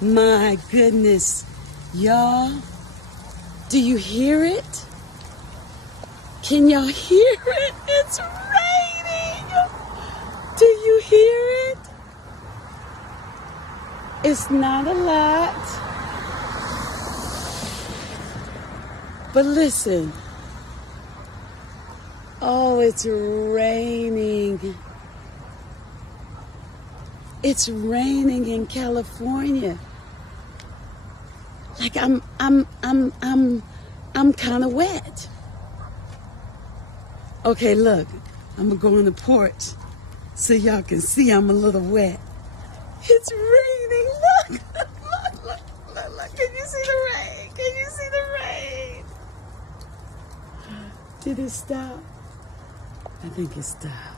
My goodness. Y'all, do you hear it? Can y'all hear it? It's raining. Do you hear it? It's not a lot. But listen. Oh, it's raining. It's raining in California. Like I'm kind of wet. Okay, look. I'm gonna go on the porch so y'all can see I'm a little wet. It's raining. Look. Look. Can you see the rain? Can you see the rain? Did it stop? I think it stopped.